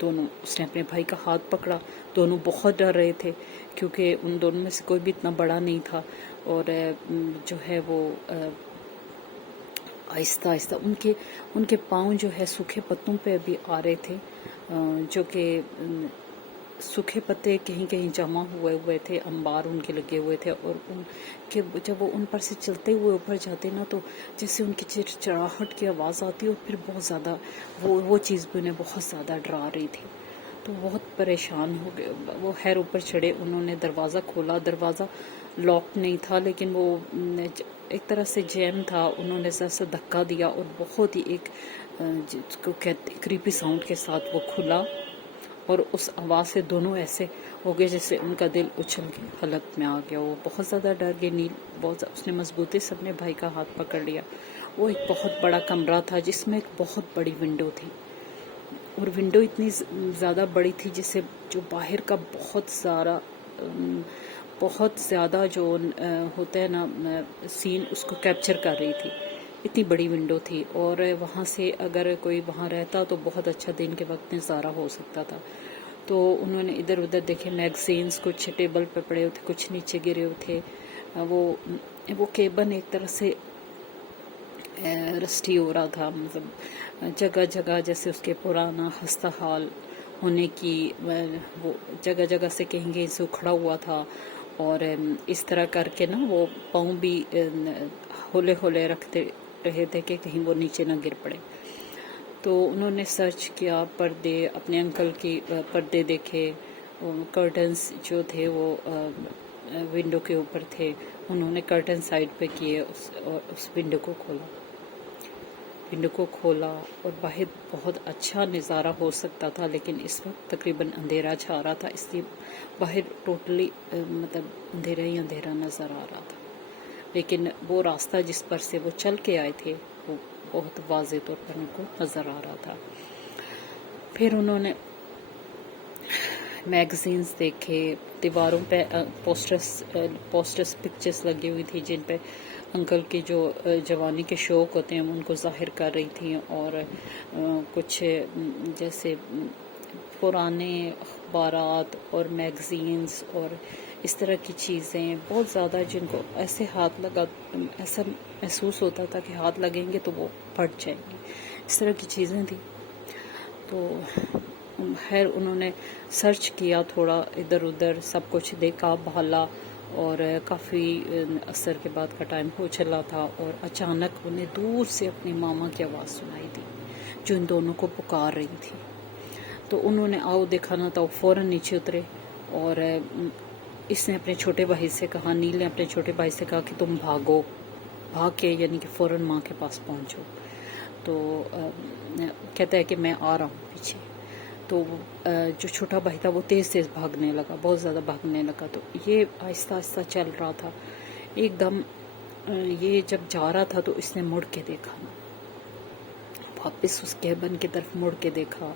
دونوں، اس نے اپنے بھائی کا ہاتھ پکڑا، دونوں بہت ڈر رہے تھے کیونکہ ان دونوں میں سے کوئی بھی اتنا بڑا نہیں تھا، اور جو ہے وہ آہستہ آہستہ ان کے پاؤں جو ہے سوکھے پتوں پہ بھی آ رہے تھے، جو کہ سوکھے پتے کہیں کہیں جمع ہوئے تھے، انبار ان کے لگے ہوئے تھے، اور جب وہ ان پر سے چلتے ہوئے اوپر جاتے نا تو جیسے ان کی چڑچڑاہٹ کی آواز آتی، اور پھر بہت زیادہ وہ چیز بھی انہیں بہت زیادہ ڈرا رہی تھی، تو بہت پریشان ہو گئے وہ۔ خیر اوپر چڑھے، انہوں نے دروازہ کھولا، دروازہ لاک نہیں تھا لیکن وہ ایک طرح سے جیم تھا، انہوں نے ذرا سا دھکا دیا اور بہت ہی ایک جس کو کہتے کریپی ساؤنڈ کے ساتھ وہ کھلا، اور اس آواز سے دونوں ایسے ہو گئے جیسے ان کا دل اچھل کے حلق میں آ گیا، وہ بہت زیادہ ڈر گئے۔ نیل اس نے مضبوطی سے اپنے بھائی کا ہاتھ پکڑ لیا۔ وہ ایک بہت بڑا کمرہ تھا جس میں ایک بہت بڑی ونڈو تھی، اور ونڈو اتنی زیادہ بڑی تھی جسے جو باہر کا بہت زیادہ جو ہوتا ہے نا سین، اس کو کیپچر کر رہی تھی، اتنی بڑی ونڈو تھی، اور وہاں سے اگر کوئی وہاں رہتا تو بہت اچھا دن کے وقت نظارہ ہو سکتا تھا۔ تو انہوں نے ادھر ادھر دیکھے، میگزینز کچھ ٹیبل پہ پڑے ہوئے تھے، کچھ نیچے گرے ہوئے تھے، وہ کیبن ایک طرح سے رسٹی ہو رہا تھا، مطلب جگہ جگہ جیسے اس کے پرانا خستہ حال ہونے کی، وہ جگہ جگہ سے کہیں کہیں سے اکھڑا ہوا تھا، اور اس طرح کر کے نا وہ پاؤں بھی ہولے ہولے رکھتے رہے تھے کہ کہیں وہ نیچے نہ گر پڑے۔ تو انہوں نے سرچ کیا، پردے اپنے انکل کی پردے دیکھے، کرٹنز جو تھے وہ ونڈو کے اوپر تھے، انہوں نے کرٹن سائڈ پہ کیے، اور اس ونڈو کو کھولا اور باہر بہت اچھا نظارہ ہو سکتا تھا، لیکن اس وقت تقریباً اندھیرا چھا رہا تھا، اس لیے باہر ٹوٹلی مطلب اندھیرا ہی اندھیرا نظر آ رہا تھا، لیکن وہ راستہ جس پر سے وہ چل کے آئے تھے وہ بہت واضح طور پر ان کو نظر آ رہا تھا۔ پھر انہوں نے میگزینز دیکھے، دیواروں پہ پوسٹرز پکچرز لگی ہوئی تھی جن پہ انکل کی جو جوانی کے شوق ہوتے ہیں ان کو ظاہر کر رہی تھیں، اور کچھ جیسے پرانے اخبارات اور میگزینز اور اس طرح کی چیزیں بہت زیادہ جن کو ایسے ایسا محسوس ہوتا تھا کہ ہاتھ لگیں گے تو وہ پھٹ جائیں گے، اس طرح کی چیزیں تھیں۔ تو خیر انہوں نے سرچ کیا، تھوڑا ادھر ادھر سب کچھ دیکھا بھالا، اور کافی عصر کے بعد کا ٹائم ہو چلا تھا، اور اچانک انہیں دور سے اپنی ماما کی آواز سنائی دی جو ان دونوں کو پکار رہی تھی۔ تو انہوں نے آؤ دیکھا نہ تھا، وہ فوراً نیچے اترے، اور اس نے اپنے چھوٹے بھائی سے کہا، نیل نے اپنے چھوٹے بھائی سے کہا کہ تم بھاگ کے یعنی کہ فوراً ماں کے پاس پہنچو۔ تو کہتا ہے کہ میں آ رہا ہوں پیچھے۔ تو جو چھوٹا بھائی تھا وہ تیز بھاگنے لگا، بہت زیادہ بھاگنے لگا، تو یہ آہستہ آہستہ چل رہا تھا۔ ایک دم یہ جب جا رہا تھا تو اس نے مڑ کے دیکھا، واپس اس کیبن کی طرف مڑ کے دیکھا،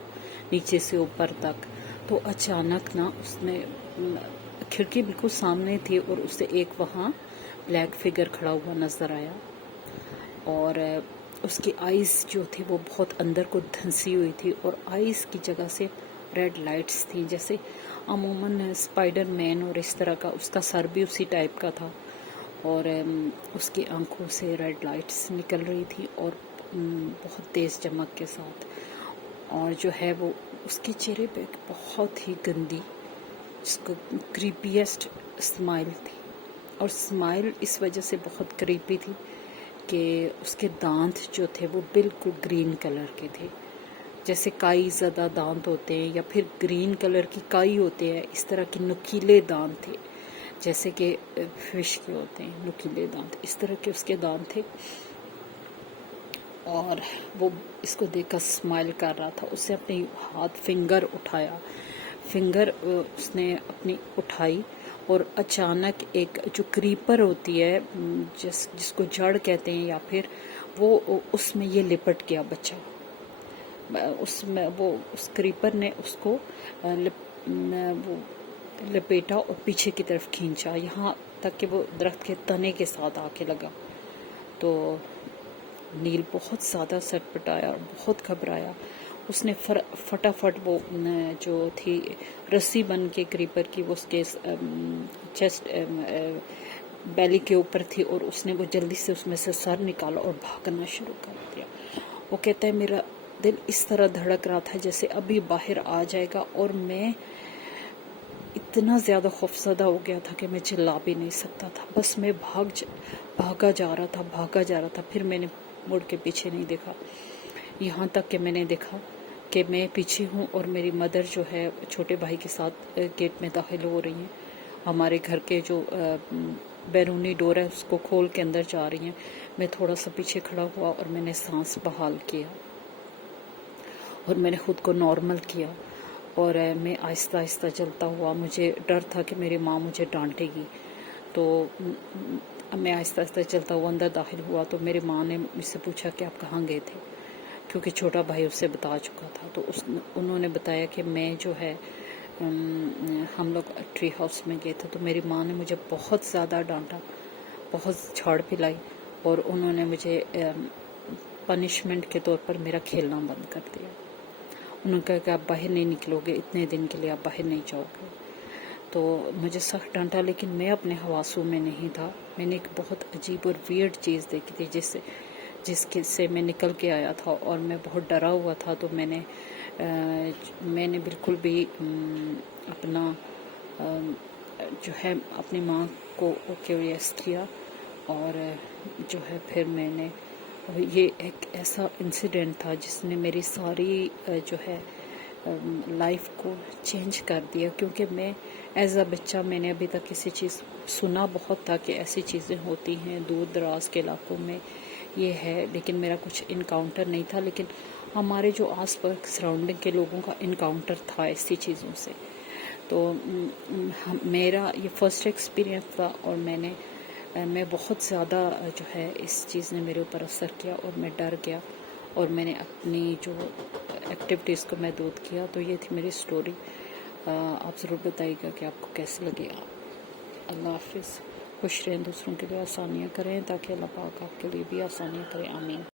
نیچے سے اوپر تک، تو اچانک نا اس میں کھڑکی بالکل سامنے تھی، اور اس سے ایک وہاں بلیک فگر کھڑا ہوا نظر آیا، اور اس کی آئیز جو تھی وہ بہت اندر کو دھنسی ہوئی تھی، اور آئیز کی جگہ سے ریڈ لائٹس تھیں، جیسے عموماً اسپائڈر مین اور اس طرح کا، اس کا سر بھی اسی ٹائپ کا تھا، اور اس کی آنکھوں سے ریڈ لائٹس نکل رہی تھی، اور بہت تیز چمک کے ساتھ، اور جو ہے وہ اس کے چہرے پہ ایک بہت ہی گندی، جس کو کریپیسٹ اسمائل تھی، اور اسمائل اس وجہ سے بہت کریپی تھی کہ اس کے دانت جو تھے وہ بالکل گرین کلر کے تھے، جیسے کائی زدہ دانت ہوتے ہیں یا پھر گرین کلر کی کائی ہوتے ہیں، اس طرح کے نکیلے دانت تھے، جیسے کہ فش کے ہوتے ہیں نکیلے دانت، اس طرح کے اس کے دانت تھے، اور وہ اس کو دیکھ کر اسمائل کر رہا تھا۔ اس نے اپنی ہاتھ فنگر اس نے اپنی اٹھائی، اور اچانک ایک جو کریپر ہوتی ہے جس کو جڑ کہتے ہیں، یا پھر وہ اس میں یہ لپٹ گیا بچہ، اس کریپر نے اس کو لپیٹا اور پیچھے کی طرف کھینچا، یہاں تک کہ وہ درخت کے تنے کے ساتھ آ کے لگا۔ تو نیل بہت زیادہ سٹ پٹایا، بہت گھبرایا، اس نے فٹافٹ وہ جو تھی رسی بن کے کریپر کی وہ اس کے چیسٹ بیلی کے اوپر تھی، اور اس نے وہ جلدی سے اس میں سے سر نکالا اور بھاگنا شروع کر دیا۔ وہ کہتا ہے میرا دل اس طرح دھڑک رہا تھا جیسے ابھی باہر آ جائے گا، اور میں اتنا زیادہ خوفزدہ ہو گیا تھا کہ میں چلا بھی نہیں سکتا تھا، بس میں بھاگا جا رہا تھا۔ پھر میں نے مڑ کے پیچھے نہیں دیکھا، یہاں تک کہ میں نے دیکھا کہ میں پیچھے ہوں اور میری مدر جو ہے چھوٹے بھائی کے ساتھ گیٹ میں داخل ہو رہی ہیں، ہمارے گھر کے جو بیرونی ڈور ہے اس کو کھول کے اندر جا رہی ہیں۔ میں تھوڑا سا پیچھے کھڑا ہوا اور میں نے سانس بحال کیا اور میں نے خود کو نارمل کیا، اور میں آہستہ آہستہ چلتا ہوا۔ مجھے ڈر تھا کہ میری ماں مجھے ڈانٹے گی، تو میں آہستہ آہستہ چلتا ہوا اندر داخل ہوا۔ تو میری ماں نے مجھ سے پوچھا کہ آپ کہاں گئے تھے، کیونکہ چھوٹا بھائی اس سے بتا چکا تھا۔ تو انہوں نے بتایا کہ میں جو ہے ہم لوگ ٹری ہاؤس میں گئے تھے۔ تو میری ماں نے مجھے بہت زیادہ ڈانٹا، بہت جھاڑ پلائی، اور انہوں نے مجھے پنشمنٹ کے طور پر میرا کھیلنا بند کر دیا۔ انہوں نے کہا کہ آپ باہر نہیں نکلو گے، اتنے دن کے لیے آپ باہر نہیں جاؤ گے۔ تو مجھے سخت ڈانٹا، لیکن میں اپنے حواسوں میں نہیں تھا۔ میں نے ایک بہت عجیب اور ویئرڈ چیز دیکھی تھی جس سے میں نکل کے آیا تھا، اور میں بہت ڈرا ہوا تھا۔ تو میں نے بالکل بھی اپنا جو ہے اپنی ماں کو کیوریس کیا، اور جو ہے پھر میں نے یہ ایک ایسا انسیڈنٹ تھا جس نے میری ساری جو ہے لائف کو چینج کر دیا، کیونکہ میں ایز اے بچہ میں نے ابھی تک کسی چیز سنا بہت تھا کہ ایسی چیزیں ہوتی ہیں دور دراز کے علاقوں میں یہ ہے، لیکن میرا کچھ انکاؤنٹر نہیں تھا۔ لیکن ہمارے جو آس پاس سراؤنڈنگ کے لوگوں کا انکاؤنٹر تھا ایسی چیزوں سے۔ تو میرا یہ فرسٹ ایکسپیرینس تھا، اور میں بہت زیادہ جو ہے اس چیز نے میرے اوپر اثر کیا، اور میں ڈر گیا، اور میں نے اپنی جو ایکٹیویٹیز کو محدود کیا۔ تو یہ تھی میری سٹوری۔ آپ ضرور بتائیے گا کہ آپ کو کیسے لگے۔ اللہ حافظ۔ خوش رہیں، دوسروں کے لیے آسانیاں کریں تاکہ اللہ پاک آپ کے لیے بھی آسانیاں کریں۔ آمین۔